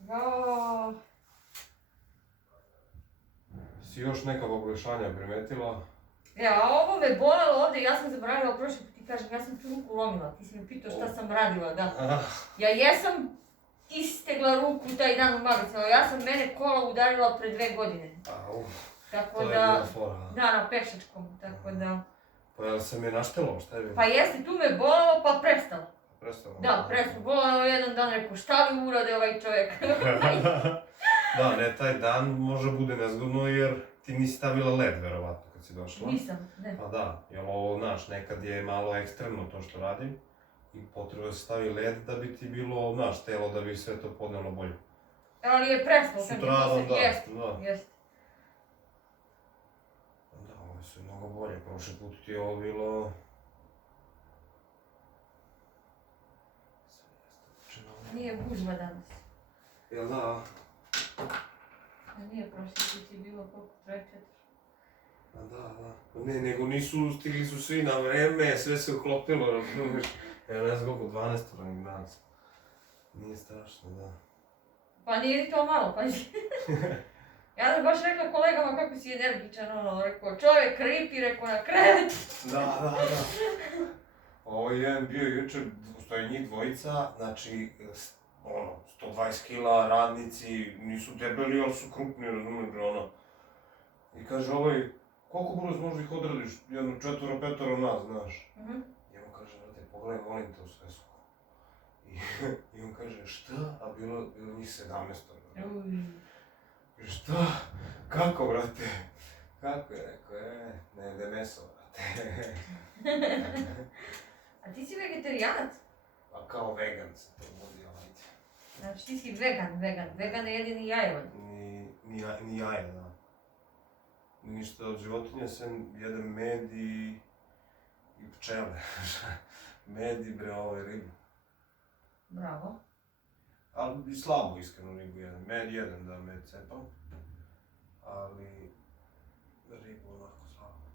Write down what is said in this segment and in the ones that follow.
Jao. Si još neka poboljšanja primetila? A ovo me bolelo ovdje, ja sam zaboravila prošli put ti kažem, ja sam tu ruku lomila, ti si me pitao šta sam radila, da. Ja jesam istegla ruku taj dan u Magacima, mene kola udarila pre 2 godine. Tako to da, je bila fora. Da, na pešačkom, tako da. Pa jel se mi naštelo, šta je bilo? Pa jeste, tu me bolelo pa prestalo. Prestalo? Da, prestalo, bolelo jedan dan, rekao šta li urade ovaj čovjek? Da, ne, taj dan može bude nezgodno jer ti nisi stavila led, verovatno, kad si došla. Nisam, ne. Pa da, jer ovo, znaš, nekad je malo ekstremno to što radim i potrebno da se stavi led da bi ti bilo, znaš, telo da bi sve to podnelo bolje. Ali je prestalo. Sutradan, da. Jeste. Da, ovo su mnogo bolje, prošli put ti je ovo bilo... Nije gužva danas. Jel da? Nije prošli put je bilo koliko, 3-4. Da. Ne, nego nisu, stigli su svi na vreme, sve se uklopilo, razumiješ? Evo ne znam koliko, 12 ranih danas. Nije strašno, da. Pa nije ni to malo, pazi. Ja sam baš rekla kolegama kako si energičan, rekao čovjek kripi, rekao na krevet. Da. Ovo je jedan bio jučer, stoje njih dvojica, znači, 120 kila, radnici, nisu debeli, ali su krupni, razumiješ, I kaže ovaj, koliko brzo možda ih odradiš, 4-5 nas, znaš. I on kaže, brate, pogledaj, molim te u svesku. I on kaže, šta? A bilo njih 17. Kaže, šta? Kako, brate? Kako je, rekao, ne jede meso, brate. A ti si vegetarijanac? A kao vegan se to vodi, ajde. Znači ti si vegan ne jedi ni jaje. Ni jaje, da. Ništa od životinja, sem jedem med i pčele. Med i ribu. Bravo. Ali i slabo iskreno ribu jedem. Med jedem, da, med cepam. Ali ribu onako slabo.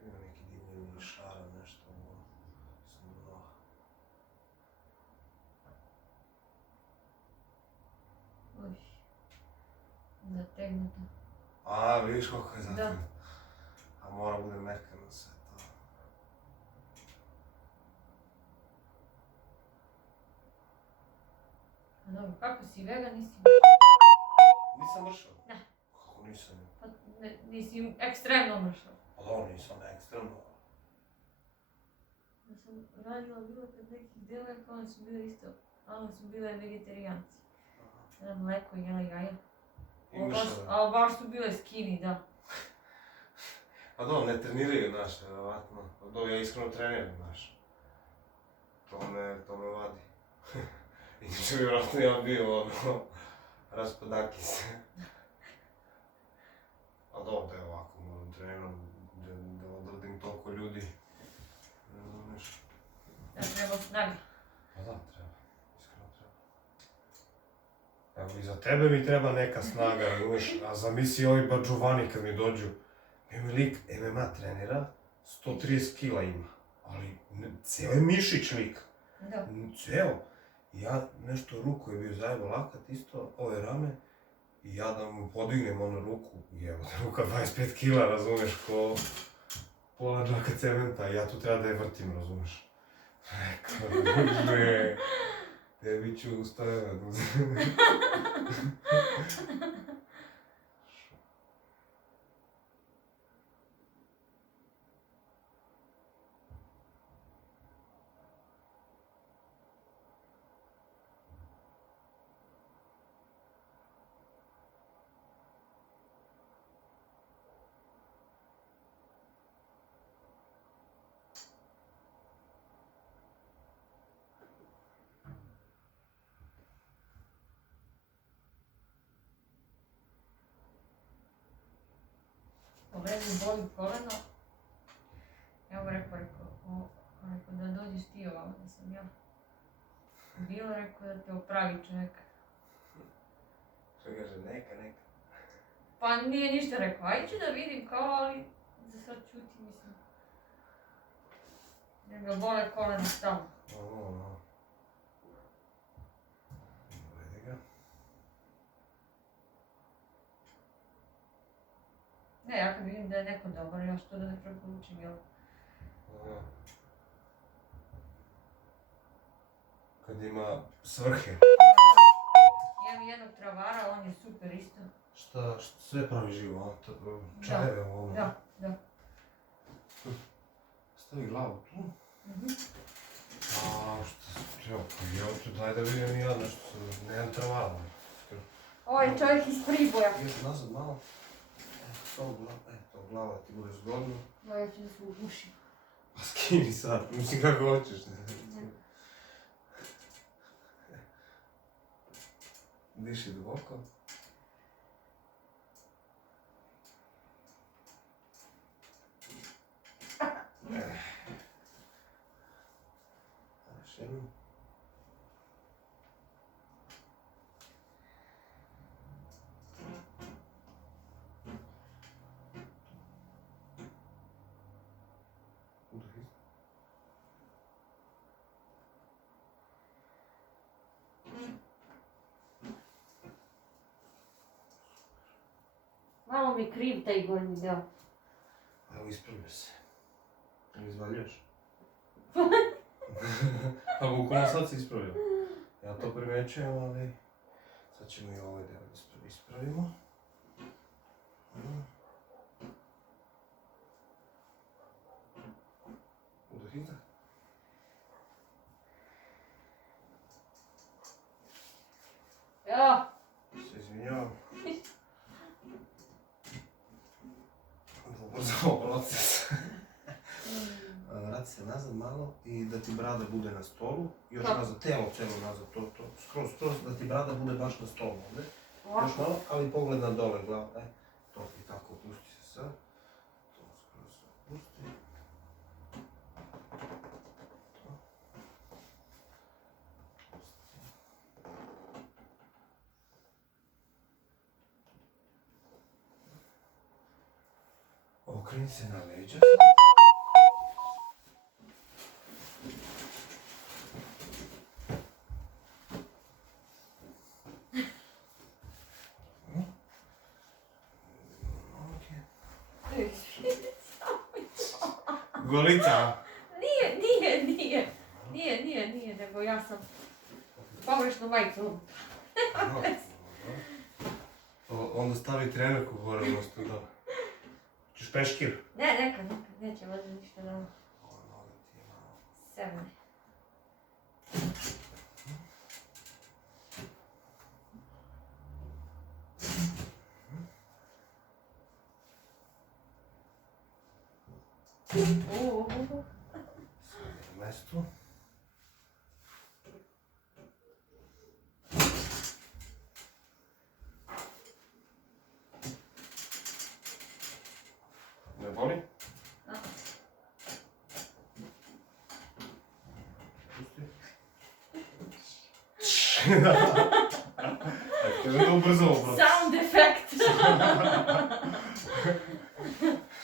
Ima neki dimljeni šara, nešto ovo. Sam mnogo. Zategnuto. A, vidiš koliko je zategnuto. A mora bude mekano sve to. A dobro, kako si vegan, nisi? Nisam mršav? Da. Kako nisam? Pa nisi ekstremno mršav. Pa dobro, nisam ekstremno. Ja sam radila bilo kod nekih devojaka, one su bile isto, one su bile vegetarijanci. Jela mleko i jela jaja. Ali baš su bile skinny, da. Pa dobro, ne treniraju naš, verovatno. Dobro, ja iskreno treniram naš. To me vadi. Inače, vjerojatno ja bio raspadaki se. A dobro, da je ovako, moram treniram, da odradim toliko ljudi. Razumiješ? Da, treba snaga. Pa da, treba. Iskreno treba. Evo, i za tebe mi treba neka snaga, razumiješ? A zamisli ovi badžuvani kad mi dođu. Ima lik MMA trenera, 130 kila ima. Ali, ceo je mišić lik. Da. Ceo. I ja nešto ruku je bio zajebo lakat isto, ove rame. I ja da mu podignem onu ruku, evo ruka 25 kila, razumeš, ko pola džaka cementa, i ja tu treba da je vrtim, razumeš. Rekao, druže, tebi ću ustajeva. Po meni boli koleno. Evo rekao da dođeš ti ovamo, da sam ja bila, rekao da te opravi čovjek. Što kaže, neka. Pa nije ništa rekao, ajde ću da vidim kao, ali za sad čuti, mislim. Jer ga bole kolena stalno. Gledi ga. Ne, ja kad vidim da je neko dobar, ja što da ne preporučim, jel? Kad ima svrhe. Imam jednog travara, on je super isto. Šta sve pravi živo, čajeve ono. Da. Stavi glavu tu. A tu daj da vidim i ja nešto, nemam travara. Ovaj čovjek iz Priboja. Još nazad malo. Eto, glava ti bude zgodno. Ja ću da se ugušim. Pa skini sad, mislim kako hoćeš. Diši duboko. Još jednom. Malo mi kriv taj gornji deo. Evo ispravlja se. Ne izvaljuješ? Pa bukvalno sad se ispravlja. Ja to primećujem, ali sad ćemo i ovaj deo ispravimo. Udah izdah. Ja. Se izvinjavam. Ubrzao proces. Vrati se nazad malo i da ti brada bude na stolu. Još nazad, telo cijelo nazad, skroz, da ti brada bude baš na stolu ovdje. Još malo, ali pogled na dole glavu. To ti tako opusti se sad. To skroz opusti. Okreni se na leđa. Golica? Nije, nego ja sam pogrešno majicu. Onda stavi trenerku gore umjesto da... Češ peškir? Ne, neka, neće valjda ništa da... Sebe. Mesto. Ne boli? Pusti. Kaže da ubrzao proces. Sound effect!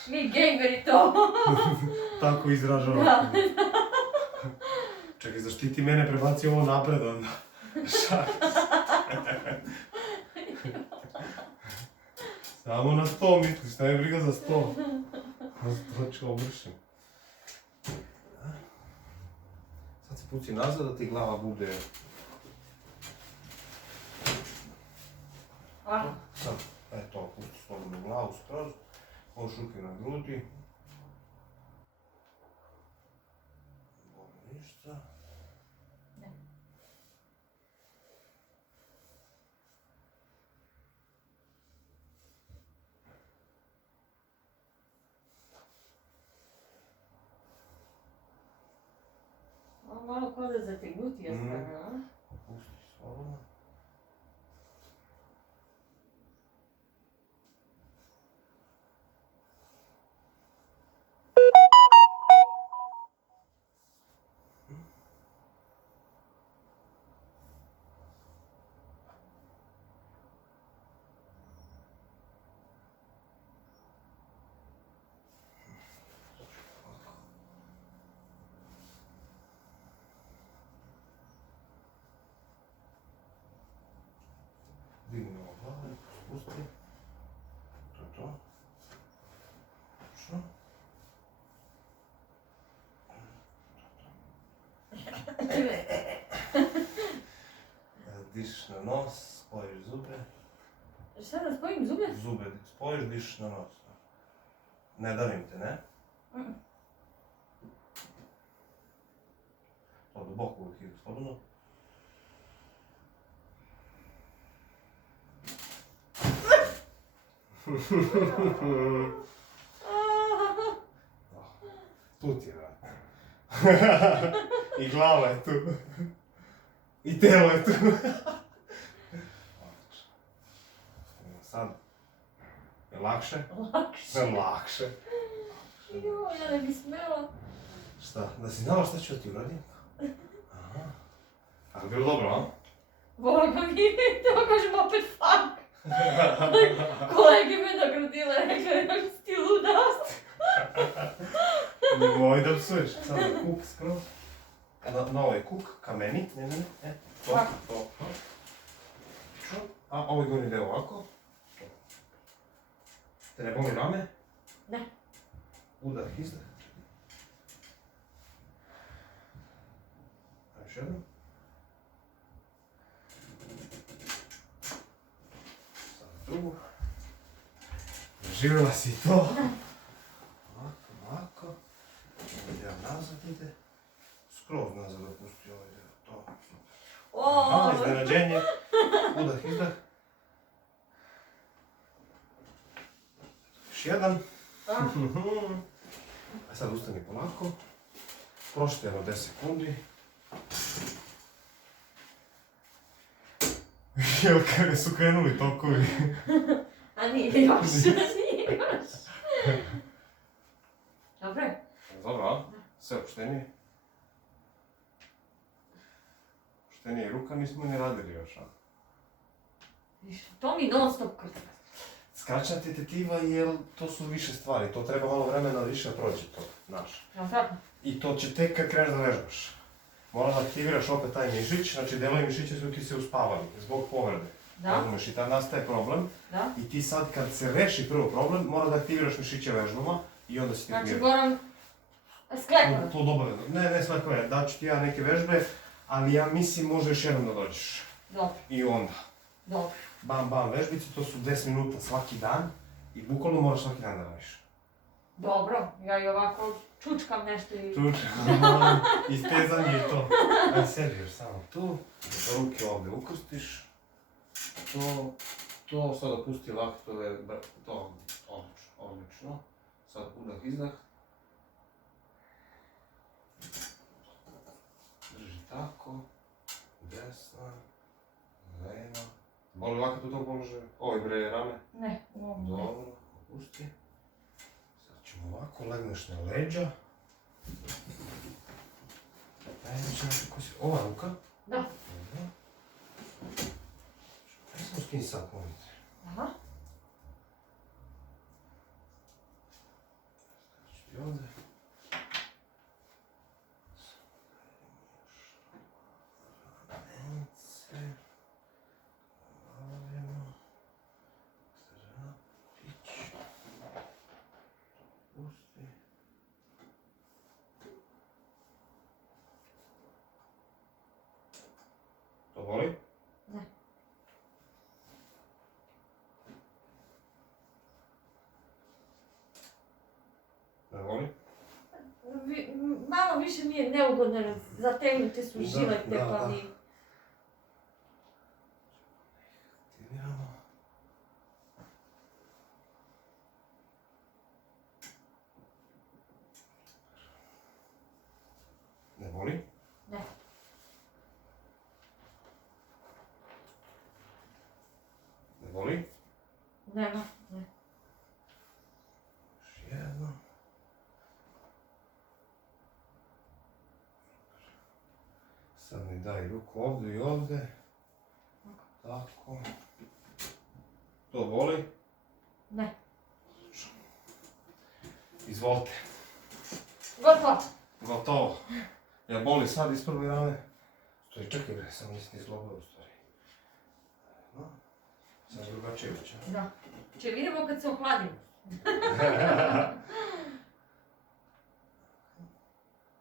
Mi gangeri to! Tako izražava. Da. Čekaj, zaštiti mene, prebaci ovo napred onda. Samo na 100 misliš, šta je briga za 100. Na 100 ću obršim. Sad se puci nazad da ti glava bude... Sad, eto, pusti slobodnu glavu skroz. Možeš ruke na grudi. Ništa. Ne. Malo kao da zategnutija strana, a? Pusti slobodno. Dišiš na nos, spojiš zube. Šta da spojim zube? Zube spojiš, dišiš na nos. Ne davim te, ne? To do boku uvijek idu slobodno. Tu ti je vrat. I glava je tu. I telo je tu. Sad. Je lakše? Lakše. Lakše. Joj, ja ne bi smela. Šta? Da si znala šta ću ti uradim? Aha. Ali bilo dobro, a? Boga mi, da kažem opet fuck. Kolege me nagradile, rekli da si ti luda. Nemoj da psuješ. Sada kuk skroz. Na ovaj kuk, kameni. Ne. To. A ovaj gornji deo ovako. Te ne boli rame? Ne. Udah, izdah. Još jednom. Sad drugu. Živjela si to. Ovako. Ovaj nazad ide. Skroz nazad opusti ovaj deo. To, super. Aha, iznenađenje. Udah, izdah. Još jedan. A sad ustani polako. Proštajemo 10 sekundi. Jel kada su krenuli tokovi? A nije još. Dobre? Dobro, a? Sve opuštenije. Opuštenije ruka nismo ni radili još, a? To mi non stop krca. Skraćena ti tetiva jer to su više stvari, to treba malo vremena više da prođe to, znaš. Jel' tako? I to će tek kad kreneš da vežbaš. Moraš da aktiviraš opet taj mišić, znači delovi mišića su ti se uspavali zbog povrede. Da. Razumeš, i tad nastaje problem. Da. I ti sad kad se reši prvo problem, mora da aktiviraš mišiće vežbama i onda si ti Znači mirno. moram sklekovat. To obavezno. Ne sklekovat, daću ti ja neke vežbe, ali ja mislim može još jednom da dođeš. Dobro, I onda. dobro. Bam vežbice, to su 10 minuta svaki dan i bukvalno moraš svaki dan da radiš. Dobro, ja i ovako čučkam nešto i... Istezanje je to. Aj sedi još samo tu, ruke ovdje ukrstiš. To sad opusti laktove, to odlično. Sad udah, izdah. Drži tako, desna, leva. Boli lakat u tom položaju? Ovo bre rame? Ne, u ovom ne. Dobro, opusti. Sad ćemo ovako, legneš na leđa. Ova ruka? Da. Dobro. Ajde samo skini sad, molim te. Aha. Znači ti ovdje. Ramence. Stavimo. Zrapić. Pusti. To boli? Ne. Ne boli? Malo više mi je neugodno, jer zategnute su žilete pa mi... Aktiviramo. Ne boli? Ne. Ne boli? Nema, ne. Još jedno. Sad mi daj ruku ovdje i ovdje. Tako. To boli? Ne. Izvolite. Gotovo. Gotovo. Ja boli sad iz prve rane. Čekaj bre, samo nisi ni slobodno u stvari. No. Sad drugačije već. Da. Če vidimo kad se ohladimo.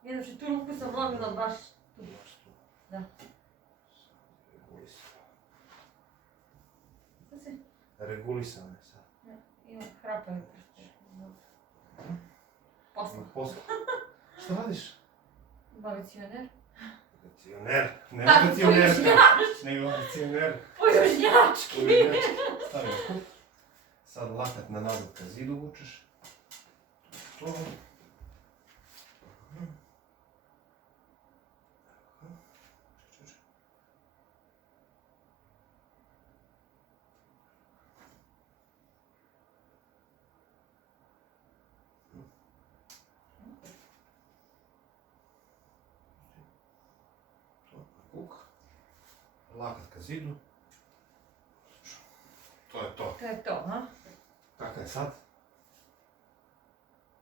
Jedno što tu ruku sam lomila baš tu. Da. Regulisane sad. Imam hrapaju prste. Posla. Posla. Šta radiš? Magacioner. Magacioner. Ne Da, magacionerka. pojužnjač. Nego magacioner. Pojužnjački. Stavi na kup. Sad lakat nazad ka zidu vučeš. To. Kuk. Lakat ka zidu. To je to. To je to, ha? Kako je sad?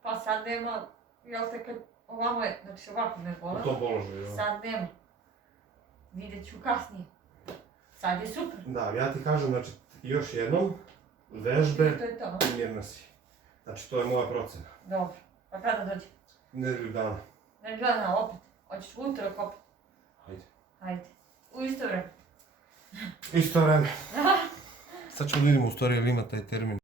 Pa sad nema, jel te kad ovamo je, znači ovako me U bola. tom položaju, jo. Sad nema. Vidjet ću kasnije. Sad je super. Da, ja ti kažem, znači, još jednom, vežbe, To je to, ha? i mirno si. Znači, to je moja procena. Dobro. Pa kada dođe? Nedelju dana. Ne gledam opet. Hoćeš utorak opet? Hajde. Hajde. U isto vreme. Isto vreme. Sad ćemo da vidimo u stvari, jel ima taj termin.